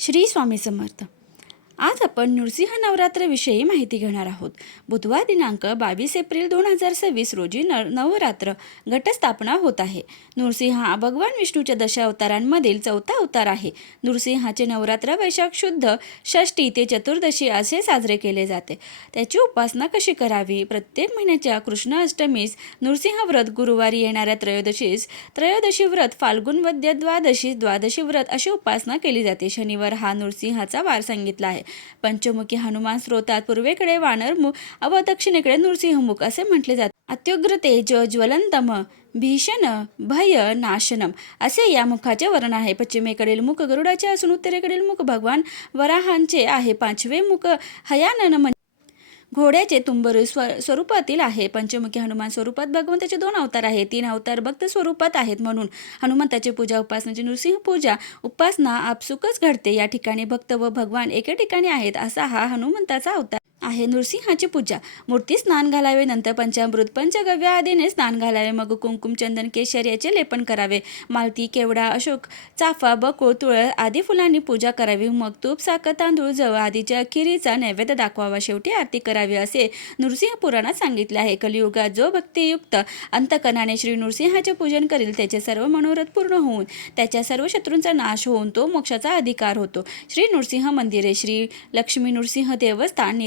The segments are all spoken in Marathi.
श्री स्वामी समर्थ. आज आपण नृसिंह नवरात्रविषयी माहिती घेणार आहोत. बुधवार दिनांक 22 एप्रिल 2026 रोजी नवरात्र घटस्थापना होत आहे. नृसिंह हा भगवान विष्णूच्या दशावतारांमधील चौथा अवतार आहे. नृसिंहाचे नवरात्र वैशाख शुद्ध षष्ठी ते चतुर्दशी असे साजरे केले जाते. त्याची उपासना कशी करावी? प्रत्येक महिन्याच्या कृष्ण अष्टमीस नृसिंह व्रत, गुरुवारी येणाऱ्या त्रयोदशीस त्रयोदशी व्रत, फाल्गुन वद्य द्वादशी व्रत अशी उपासना केली जाते. शनिवार हा नृसिंहाचा वार सांगितला आहे. पंचमुखी हनुमान स्तोत्रात पूर्वेकडे वानरमुख व दक्षिणेकडे नृसिंहमुख असे म्हटले जाते. अत्युग्र तेज ज्वलंतम भीषण भय नाशनम असे या मुखाचे वर्णन आहे. पश्चिमेकडील मुख गरुडाचे असून उत्तरेकडील मुख भगवान वराहांचे आहे. पाचवे मुख हयानन घोड्याचे तुंबरू स्वरूपातील आहे. पंचमुखी हनुमान स्वरूपात भगवंताचे 2 अवतार आहेत. 3 अवतार भक्त स्वरूपात आहेत. म्हणून हनुमंताची पूजा उपासनाची नृसिंह पूजा उपासना आपसुकच घडते. या ठिकाणी भक्त व भगवान एके ठिकाणी आहेत असा हा हनुमंताचा अवतार आहे. नृसिंहाची पूजा. मूर्ती स्नान घालावे, नंतर पंचामृत पंचगव्य आदीने स्नान घालावे, मग कुंकुम चंदन केशर याचे लेपन करावे. मालती, केवडा, अशोक, चाफा, बकुळ, तुळस आदी फुलांनी पूजा करावी. मग तूप, साखर, तांदूळ, जव आदीच्या खिरीचा नैवेद्य दाखवावा. शेवटी आरती करावी असे नृसिंह पुराणात सांगितले आहे. कलियुगात जो भक्तियुक्त अंतकरणाने श्री नृसिंहाचे पूजन करील त्याचे सर्व मनोरथ पूर्ण होऊन त्याच्या सर्व शत्रूंचा नाश होऊन तो मोक्षाचा अधिकार होतो. श्री नृसिंह मंदिरे. श्री लक्ष्मी नृसिंह देवस्थान,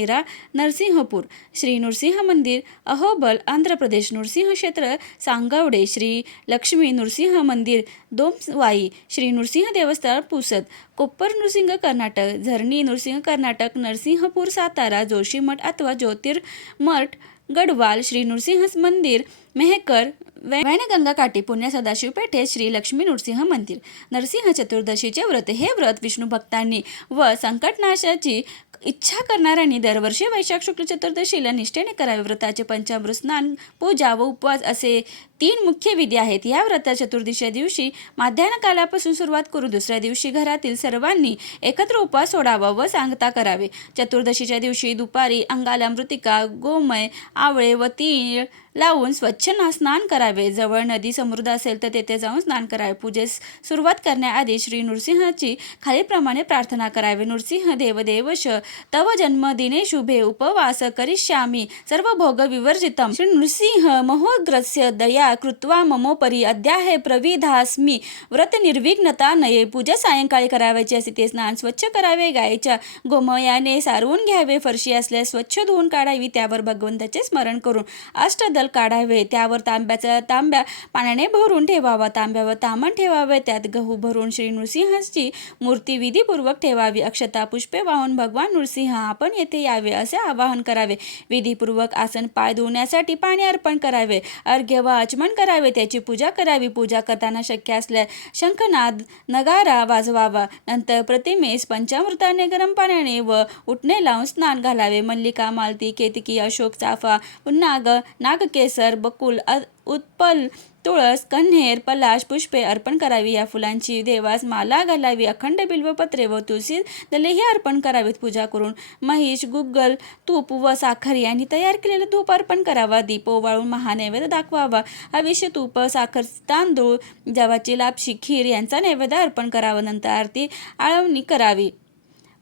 नरसिंहपूर. श्री नृसिंह मंदिर, अहोबल, आंध्र प्रदेश. नृसिंह क्षेत्र, सांगवडे. श्री लक्ष्मी नृसिंह मंदिर, दोमवाई. श्री नृसिंह देवस्थान, पुसद. कोप्पर नृसिंह कर्नाटक. झरणी नृसिंह कर्नाटक. नरसिंहपूर, सातारा. जोशीमठ अथवा ज्योतिर्मठ, गढवाल. श्री नृसिंह मंदिर, मेहकर, वैनगंगा काठी, पुण्या सदाशिव पेठे. श्री लक्ष्मी नृसिंह मंदिर. नरसिंह चतुर्दशीचे व्रत. हे व्रत विष्णू भक्तांनी व संकटनाशाची इच्छा करणाऱ्यांनी दरवर्षी वैशाख शुक्ल चतुर्दशीला निष्ठेने करावे. व्रताचे पंचामृत स्नान, पूजा व उपवास असे 3 मुख्य विधी आहेत. या व्रता चतुर्दशीच्या दिवशी माध्यान्ह कालापासून सुरुवात करून दुसऱ्या दिवशी घरातील सर्वांनी एकत्र उपवास सोडावा व सांगता करावे. चतुर्दशीच्या दिवशी दुपारी अंगाला मृतिका, गोमय, आवळे व तीळ लावून स्वच्छ स्नान करावे. जवळ नदी समुद्र असेल तर तेथे जाऊन स्नान करावे. पूजेस सुरुवात करण्याआधी श्री नृसिंहाची खालीलप्रमाणे प्रार्थना करावी. नृसिंह देवदेवश तव जन्मदिने शुभे उपवास करिष्यामि सर्व भोग विवर्जितम. श्री नृसिंह महोग्रस्य दया कृत्वा ममोपरी अद्याहे प्रविधास्मी व्रत निर्विघ्नता नये. पूजा सायंकाळी करावयाची असते. ते स्नान स्वच्छ करावे. गायीच्या गोमयाने सारवून घ्यावे. फरशी असल्यास स्वच्छ धुवून काढावी. त्यावर भगवंताचे स्मरण करून अष्टदल काढावे. त्यावर तांब्या पाण्याने भरून ठेवावा. तांब्यावर तामण ठेवावे. त्यात गहू भरून श्री नृसिंहाची मूर्ती विधीपूर्वक ठेवावी. अक्षता पुष्पे वाहून भगवान नृसिंह आपण येथे यावे असे आवाहन करावे. विधीपूर्वक आसन पाय धुण्यासाठी पाणी अर्पण करावे. अर्घ्य व आचमन करावे. त्याची पूजा करावी. पूजा करताना शक्य असल्यास शंखनाद नगारा वाजवावा. नंतर प्रतिमेस पंचामृताने गरम पाण्याने व उटणे लावून स्नान घालावे. मल्लिका, मालती, केतकी, अशोक, चाफा, पुन्नाग, नागकेसर, बकुल, उत्पल, तुळस, कण्हेर, पलाश पुष्पे अर्पण करावी. या फुलांची देवास माला घालावी. अखंड बिल्वपत्रे व तुळशी दलेही अर्पण करावीत. पूजा करून महिष, गुग्गल, तूप व साखर यांनी तयार केलेले धूप अर्पण करावा. दीप ओवाळून महानैवेद्य दाखवावा. अविष्य तूप, साखर, तांदूळ, जवाची लापशी, खीर यांचा नैवेद्य अर्पण करावा. नंतर आरती आळवणी करावी.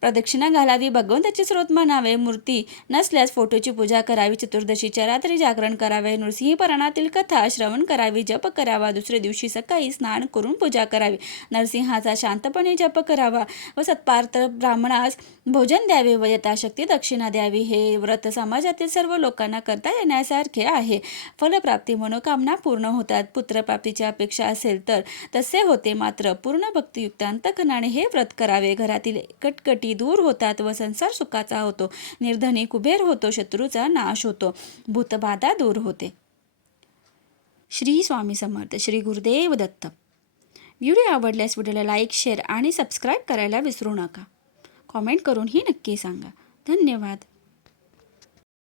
प्रदक्षिणा घालावी. भगवंताचे स्रोत म्हणावे. मूर्ती नसल्यास फोटोची पूजा करावी. चतुर्दशीच्या रात्री जागरण करावे. नृसिंह पुराणातील कथा श्रवण करावी. जप करावा. दुसऱ्या दिवशी सकाळी स्नान करून पूजा करावी. नरसिंहाचा शांतपणे जप करावा व सत्पात्र ब्राह्मणास भोजन द्यावे व यथाशक्ती दक्षिणा द्यावी. हे व्रत समाजातील सर्व लोकांना करता येण्यासारखे आहे. फलप्राप्ती, मनोकामना पूर्ण होतात. पुत्रप्राप्तीची अपेक्षा असेल तर तसे होते. मात्र पूर्ण भक्तियुक्त अंतकरणाने हे व्रत करावे. घरातील कटकटी दूर होतात व संसार सुखाचा होतो. निर्धनी कुबेर होतो. शत्रूचा नाश होतो. भूतबाधा दूर होते. श्री स्वामी समर्थ. श्री गुरुदेव दत्त. व्हिडिओ आवडल्यास व्हिडिओला लाईक, शेअर आणि सबस्क्राईब करायला विसरू नका. कॉमेंट करूनही नक्की सांगा. धन्यवाद.